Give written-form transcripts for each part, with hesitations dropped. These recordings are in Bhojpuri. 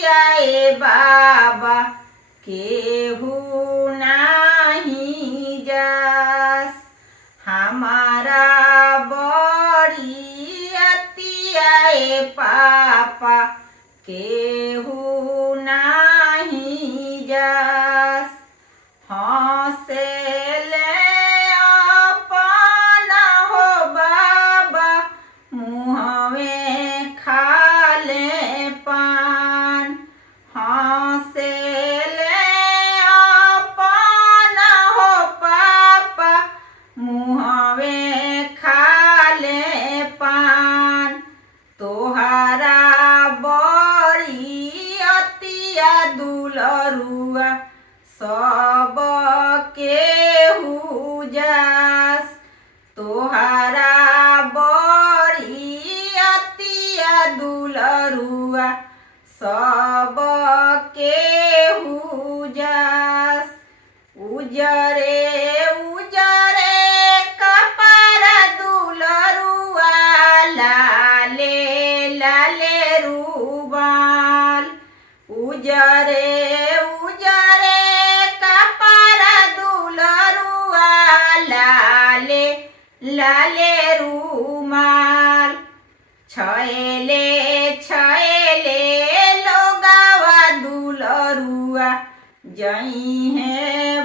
अतियाए बाबा केहू नाही जास। हमारा बड़ी अतियाए पापा केहू नाही जास। हंसेले अपन हो बाबा मुँहवे खाले पान। हंसेले अपन हो पापा मुँहवे खाले पान। तोहरा बड़ी अतिया दुलरुआ सब केहू जास। तोहरा बड़ी अतिया दुलरुआ सब केहू जास। उजरे उजरे कपड़ा दुलरुआ लाले लाले रूबाल। उजरे उजरे कपड़ा दुलरुआ लाले लाले रूमाल। छैले छैले लोगावा दुलरुआ जइहे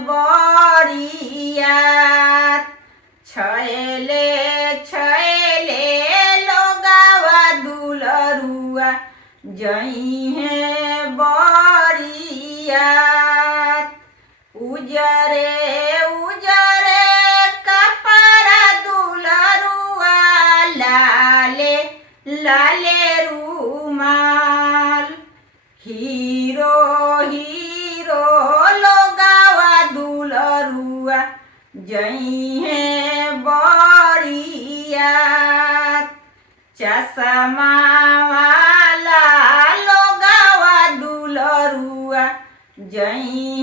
बरियात। छैले छैले लोगावा दुलरुआ जइहे बरियात। उजरे उजरे कपड़ा दुलरुआ लाले लाले रूमाल। हीरो हीरो लोगावा दुलरुआ जइहे बरियात। चश्मा वाला लोगावा दुलरुआ जइहे